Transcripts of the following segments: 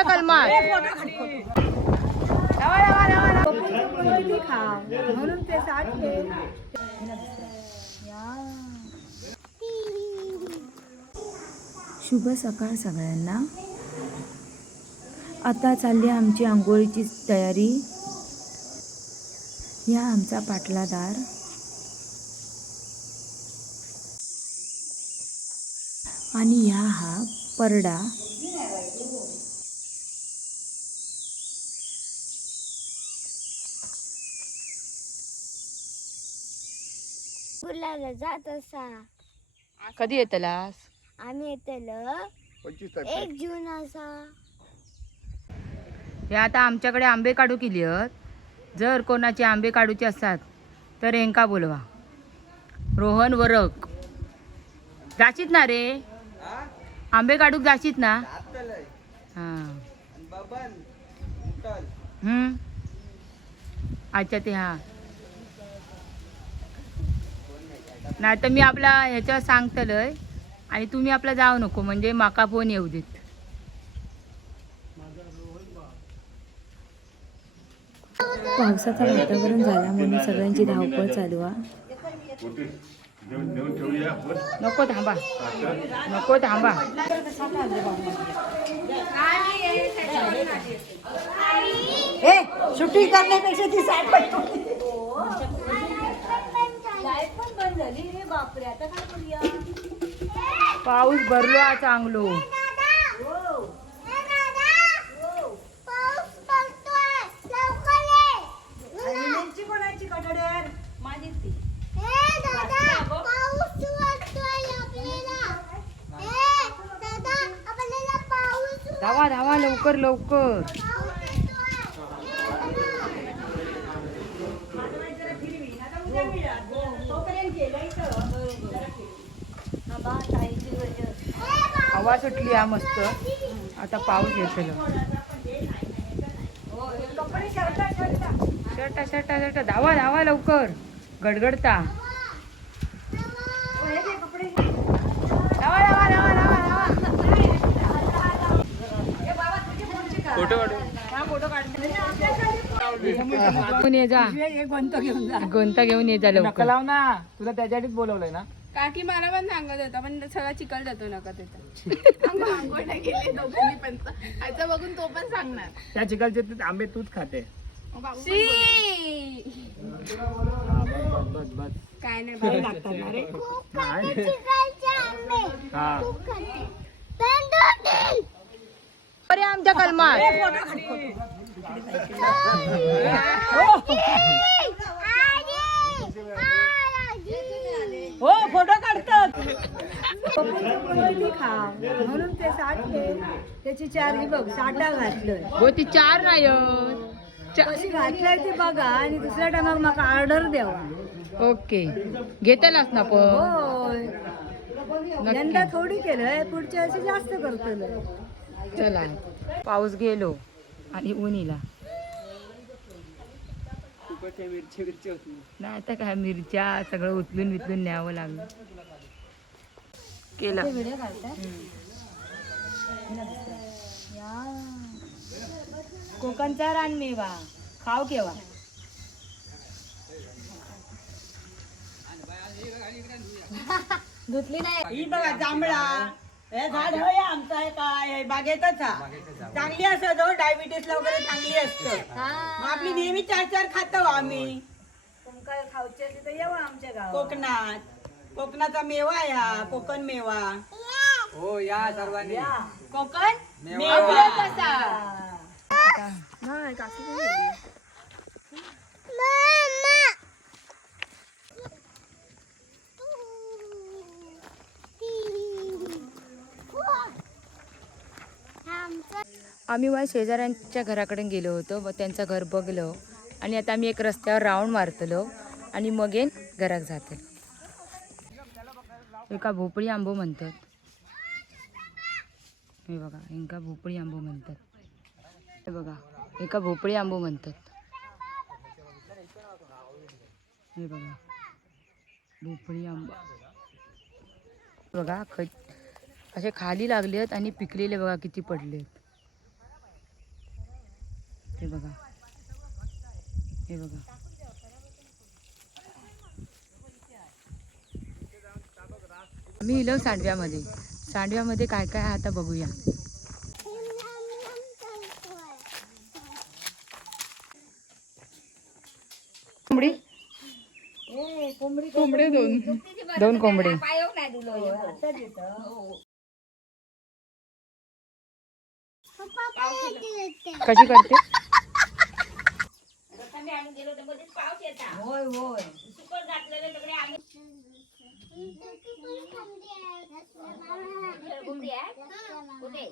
आमच्या कलमात. म्हणून ते साठले शुभ सकाळ सगळ्यांना. आता चालली आमची आंघोळीची तयारी. या आमचा पाटलादार. आणि ह्या हा परडा. फुलाला जात असा. कधी येतलास आम्ही येतलो एक जून असा. हे आता आमच्याकडे आंबे काढू केली आहेत. जर कोणाचे आंबे काढूचे असतात तर हेंका बोलवा. रोहन वरक. जाशीत ना रे? आंबे काढूक जाशीत ना? हां. हम्म. अच्छा ते हां. नाही तर मी आपला ह्याच्यावर सांगतलंय आणि तुम्ही आपला जाऊ नको म्हणजे माका फोन येऊ देत. पावसाचं वातावरण झाला म्हणून सगळ्यांची धावपळ चालू आहे नको थांबा. नको थांबा. सुट्टी करण्यापेक्षा ती साठ पडतो पाऊस भरलो हा चांगलो पाऊस पडतोय. लवकर ये. कोणाची कटड्यार ए दादा पाऊस पडतोय आपल्याला. ए दादा आपल्याला पाऊस धावा धावा लवकर लवकर. हवा सुटली हा मस्त. आता पाऊस येतो शर्टा शर्टा शर्टा. धावा धावा लवकर. गडगडता. धावा धावा धावा धावा धावा. घेऊन ये जा. गोंता घेऊन ये जा लवकर. लाव ना. तुला त्याच्यासाठीच बोलवलंय ना. काकी मला पण सांगत होता पण सगळा चिकल जातो नका त्याचा गेले दोघांनी पण ह्याचं बघून तो पण सांगणार. त्या चिकलचे तू आंबे तूच खाते. काय नाही बाबा. नाही. चिकलचे आंबे हा खूप खाते पेंडोटील अरे आमच्या कलमात. हो फोटो काढतात. म्हणून ते साठले त्याची चार ही बघ साठा घातलंय. हो ती चार नाही कशी घातलंय ती बघा आणि दुसऱ्या टायमाक माका ऑर्डर द्यावा. ओके. घेतलास ना पण. यंदा थोडी केलंय पुढच्या वर्षी जास्त करतलं चला. पाऊस गेलो आणि ऊन इला नाही आता काय मिरच्या सगळं उचलून विचलून न्यावं लागलं. केलं. कोकणचा रानमेवा खाव केव्हा ही बघा जांभळा. हे झाड होय आमचं आहे काय? हे. बागेतच हा चांगली असत हो डायबिटीसला वगैरे चांगली असत. मग आपली नेहमी चार चार खातो आम्ही. तुमका खाऊची असली तर येवा आमच्या गावात. कोकणात. कोकणाचा मेवा आहे हा कोकण मेवा. हो या सर्वांनी. कोकण मेवा. कसा आम्ही माझ्या शेजाऱ्यांच्या घराकडे गेलो होतो व त्यांचं घर बघलो. आणि आता आम्ही एक रस्त्यावर राऊंड मारतलो आणि मग घरात घराक जातलो एका भोपळी आंबो म्हणतात. हे बघा एका भोपळी आंबो म्हणतात. हे बघा एका भोपळी आंबो म्हणतात. हे बघा भोपळी आंबा. बघा ख असे खाली लागले आहेत आणि पिकलेले बघा किती पडले आहेत हे बघा. हे बघा. मी इलो सांडव्यामध्ये. सांडव्यामध्ये काय काय आहे आता बघूया. कोंबडी? कोंबडी दोन. दोन कोंबडे. कशी करते?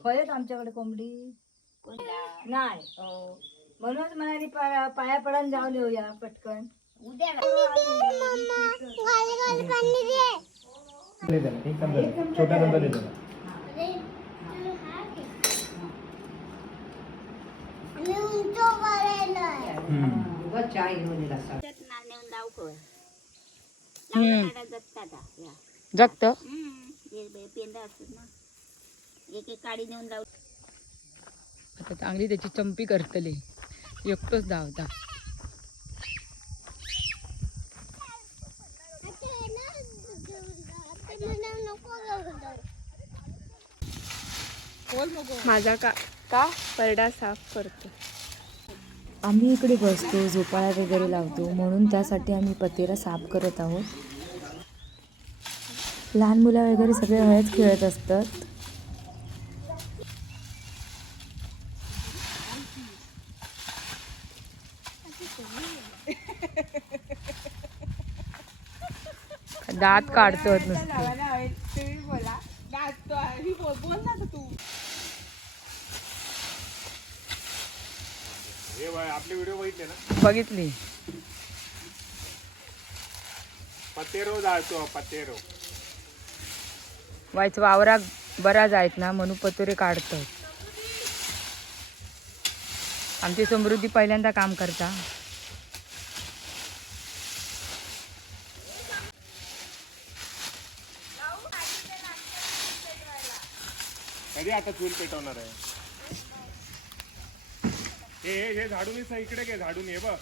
होयच आमच्याकडे कोंबडी. नाही. म्हणूनच म्हणाली पा- पाया पडून जाऊन येऊया पटकन. छोटा चमचा देतो जगत एक एक काडी नेऊन लावू. आता चांगली त्याची चंपी करतली. एकटोच धावता. माझा का का परडा साफ करतो. आम्ही इकडे बसतो झोपाळा वगैरे लावतो म्हणून त्यासाठी आम्ही पतेरा साफ करत आहोत लहान मुलं वगैरे सगळे हळद खेळत असतात दात काढतो नुसते बोला ही बोल बोल ना आता तू हे बघ, आपले व्हिडिओ बघितले ना? बघितली. पतेरो जाळतो पतेरो. वायच वावराक बराच आहेत ना म्हणून पतोरे काढतात. आमची समृद्धी पहिल्यांदा काम करता. कधी आता चूल पेटवणार आहे. हे हे झाडून ये, इकडे घे झाडून ये बघ.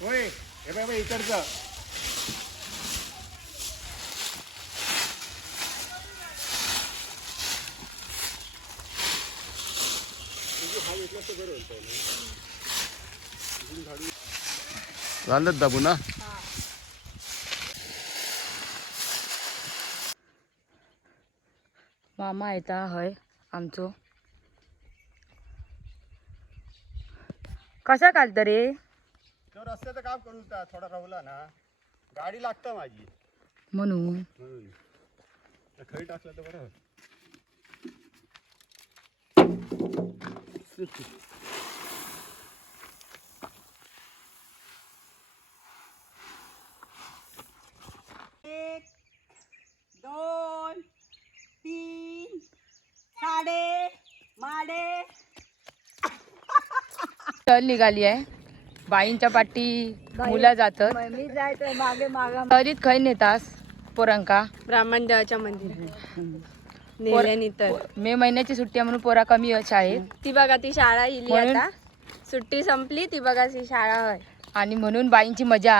होय हे बघ इकडचं. झालं दाबू ना? मामा येता हय आमचो. कसा घालत रे तो रस्त्याचं काम करू का थोडा राहला ना. गाडी लागतं माझी. म्हणून. तर खरी टाकलं तर बरं एक दोन तीन साडे माडे चल निघाली आहे. बाईंच्या पाठी मुलं जातात. मी जायचं मागे खय नेतास पोरांका. ब्राह्मण देवाच्या नेल्यानंतर मे महिन्याची सुट्टी आहे म्हणून पोरा कमी आहे शाळेत. ती बघा ती शाळा इली म्हणून? आता. सुट्टी संपली ती बघा ती शाळा होय. आणि म्हणून बाईंची मजा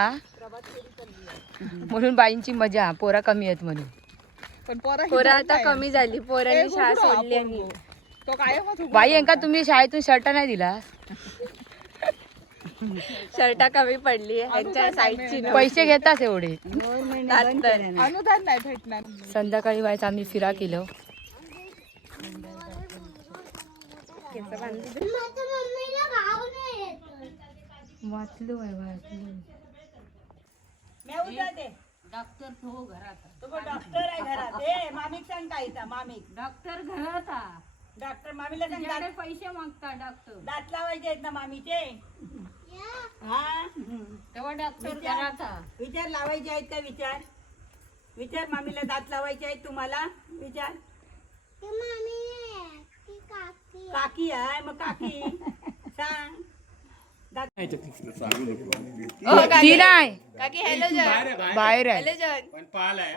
म्हणून बाईंची मजा पोरा कमी आहेत म्हणून. पोरं आता कमी झाली पोरांनी शाळा सोडली आणि बाई यांका तुम्ही शाळेतून शर्ट नाही दिला शर्टा कमी पडली यांच्या साईडची पैसे घेतास एवढे. अनुदान नाही भेटणार. संध्याकाळी व्हायचं आम्ही फिरा केलं. वाचलो आहे वाचलो. डॉक्टर तो घरात. डॉक्टर आहे घरात. ए मामीक सांग काय इथं मामीक. डॉक्टर घरात डॉक्टर मामीला पैसे मागता डॉक्टर. दात लावायचे आहेत ना मामीचे? हा तेव्हा डॉक्टर विचार विचार लावायचे आहेत का विचार? विचार मामीला दात लावायचे आहेत तुम्हाला? विचार. ती मामी नाही ती काकी काकी आहे मग काकी सांग. ती नाही काकी. हॅलो जन बाहेर आहे हॅलो जन पण पाल आहे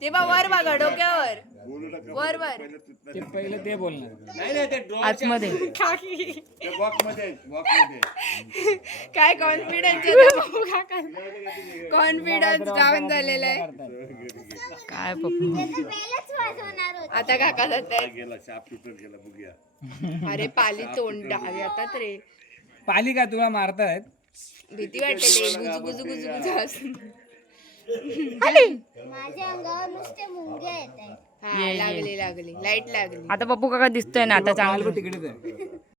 ते बा वर बघा डोक्यावर. वर वर. ते पहिलं ते बोलणार. नाही नाही ते आतमध्ये. ते बॉक्समध्ये बॉक्समध्ये काय कॉन्फिडन्स कॉन्फिडन्स डाऊन झालेला आहे. काय पप्पू? पहिलंच वाजवणार होते आता काका जात आहेत गेला शाप तुटत गेला बघूया. अरे पाली तोंड डावे आता रे. पालिका तुला मारतायत? भीती वाटते ते. गुजू गुजू गुजू गुजू असं. माझ्या अंगावर नुसते मुंग्या येत आहेत हा लागली लागली. लाइट लागली. आता पप्पू काका दिसतोय ना आता चांगलं. तिकडेच आहे